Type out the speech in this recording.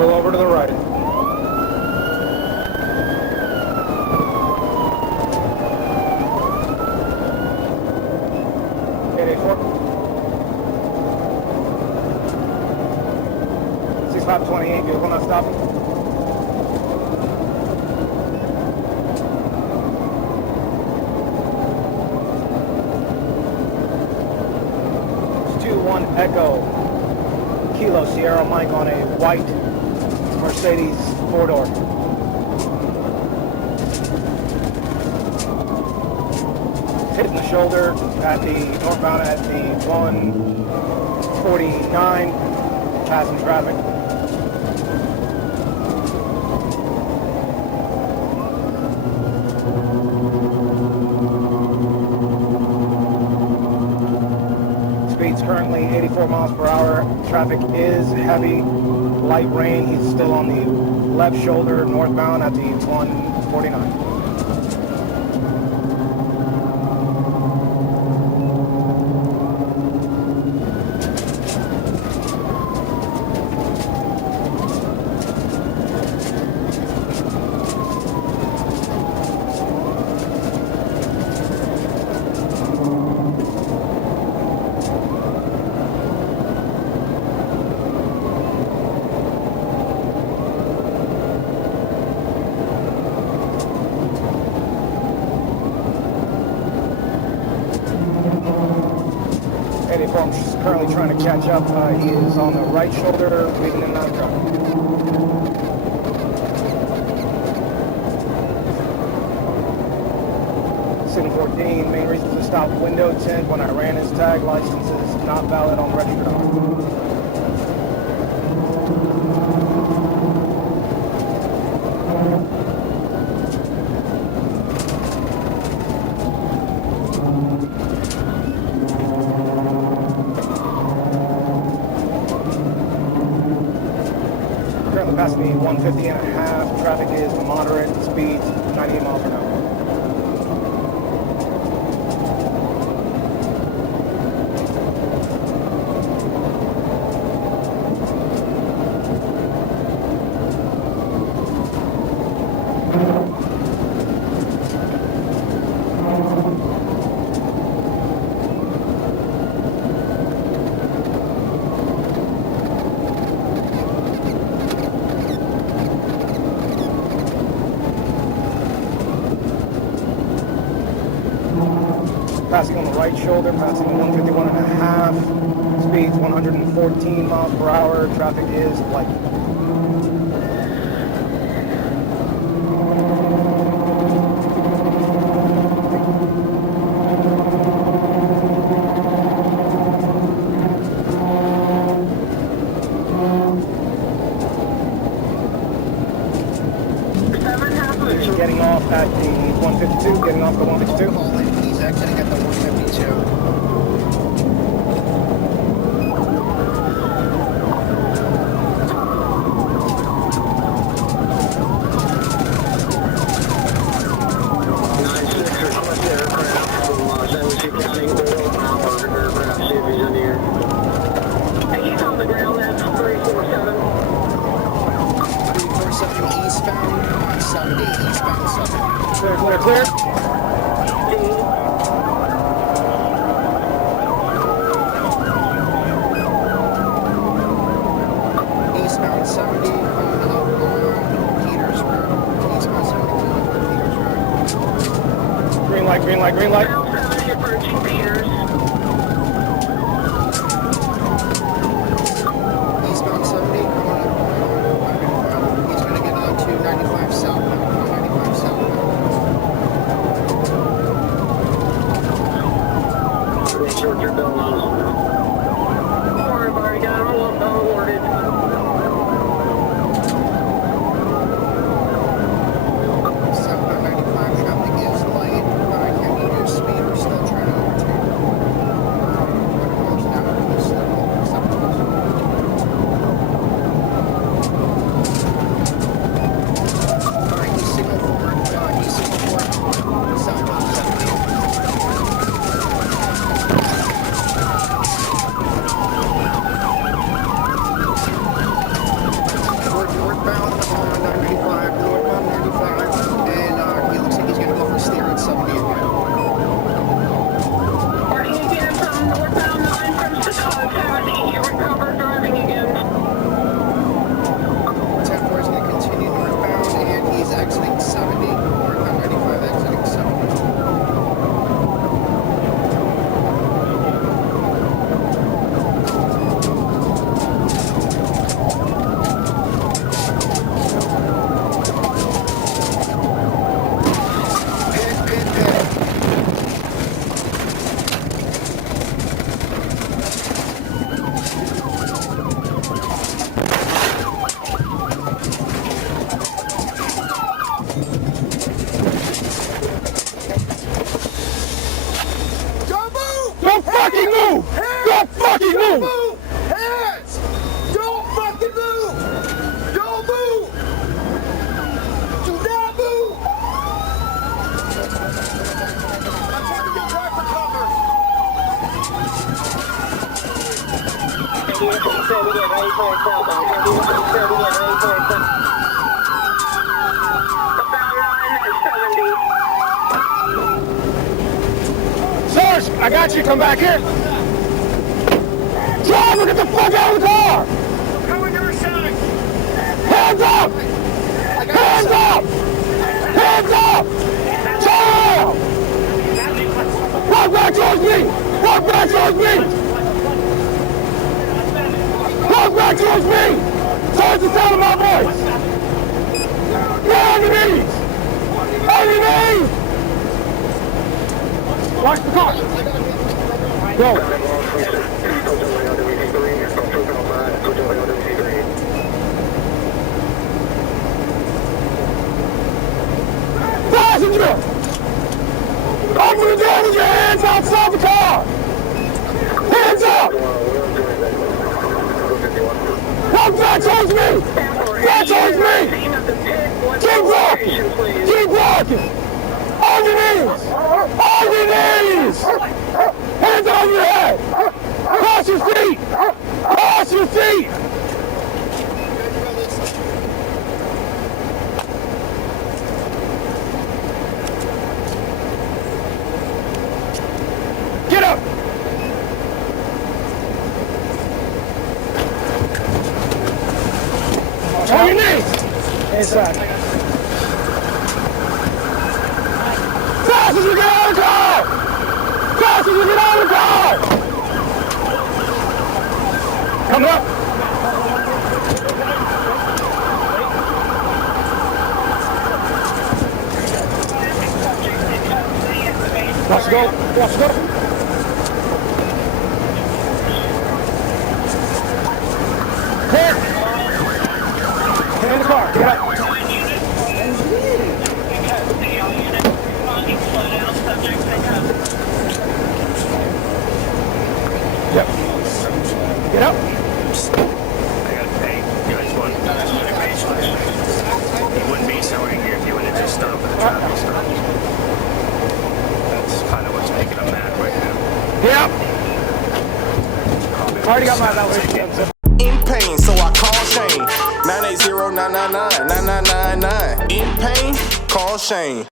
Pull over to the right. Okay, 6528, vehicle not stopping. It's 2-1 Echo Kilo Sierra Mike on a white Mercedes four-door. Hitting the shoulder at the northbound at the 149, passing traffic. Speed's currently 84 miles per hour. Traffic is heavy. Light rain. He's still on the left shoulder northbound at the 149. I'm just currently trying to catch up. He is on the right shoulder, weaving in and out of traffic. City 14, main reason to stop window tint when I ran his tag. License is not valid on registered owner. Passing the 150 and a half. Traffic is moderate. Speed 98 miles per hour. Passing on the right shoulder, passing 151 and a half. Speeds 114 miles per hour. Traffic is light. Getting off at the 152, getting off the 152. He's exiting at the 152. Clear. Eastbound 70 on Peters Road. Eastbound 70 Peters Road. Green light, green light, green light. Approaching Peters. Eastbound 70 he's going to get on 295 southbound. 295 southbound. Short your bill on. Don't worry about it, guys. I'm awarded. Southbound 95 traffic is light, but I can't get your speed. We're still trying to overtake. fucking move! Don't fucking move! Hands! Don't fucking move! Don't move! Do not move! I'm taking your drive for cover. Sarge, I got you. Come back here. Driver, get the fuck out of the car! Coming to your side. Hands up! Hands up! Hands up! Down! Walk back towards me! Walk back towards me! Walk back towards me! Towards the sound of my voice! Get on your knees! On your knees! Watch the car! Go! Passenger! Open the door with your hands outside the car! Hands up! Walk back towards me! Back towards me! Keep walking! Keep walking! On your knees! On your knees! Hands on your head! Cross your feet! Cross your feet! Get up! On your knees! Inside. Passenger, get out of the car! Passenger, get out of the car! Come up! Watch go! Watch go! Clear! Get in the car, get up! Yep. Get up. I got to pay. You guys want He wouldn't be so angry if you would have just stopped at the traffic stop. That's kind of what's making him mad right now. Get up. Already got my evaluation. In pain, so I call Shane. 980-999-9999. In pain, call Shane.